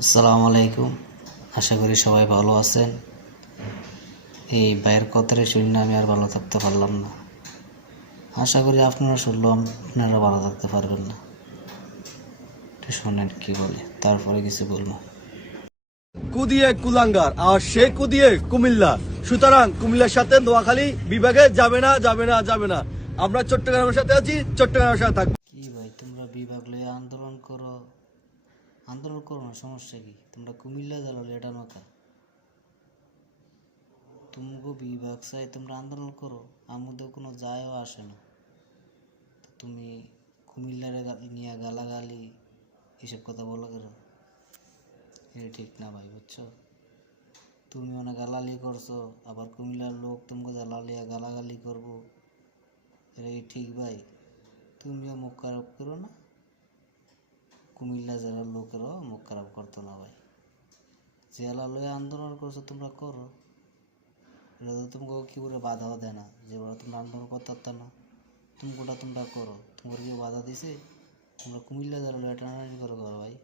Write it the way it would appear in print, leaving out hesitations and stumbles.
আসসালামু আলাইকুম। আশা করি সবাই ভালো আছেন। এই ভাইয়ের কথাটা শুনে আমি আর ভালো থাকতে পারলাম না। আশা করি আপনারা শুনলাম আপনারা ভালো থাকতে পারবেন না। একটু শোনেন কি বলে, তারপরে কিছু বলবো। কুদিয়ে কুলাঙ্গার আর সে কুদিয়ে কুমিল্লা। সুতরাং কুমিল্লার সাথে নোয়াখালী বিভাগে যাবে না। আমরা চট্টগ্রামের সাথে আছি, চট্টগ্রামের সাথে থাকবো। কি ভাই, তোমরা বিভাগ লয়ে আন্দোলন করো না, সমস্যা কি? তোমরা কুমিল্লা জেলা লেটা নৌকা, তুমগো বিভাগ চাই, তোমরা আন্দোলন করো, আমাদের কোনো যায়ও আসে না। তো তুমি কুমিল্লারে নিয়ে গালাগালি এসব কথা বলো কেন? এটা ঠিক না ভাই, বুঝছো? তুমি অনেক গালাগালি করছো, আবার কুমিল্লার লোক তোমাকে জ্বালালিয়া গালাগালি করবো, এটা কি ঠিক ভাই? তুমিও মুখ খারাপ করো না, কুমিল্লা জেলার লোকেরাও মুখ খারাপ করতো না ভাই। জেলা লয়ে আন্দোলন করছো, তোমরা করো, এটা তো তোমাকে কি করে বাধাও দেয় না, যে বলো তোমরা আন্দোলন করতে পারত না, তোমরা করো, তোমার কেউ বাধা দিছে? তোমরা কুমিল্লা জেলা লয়ে টানাটানি করো ভাই।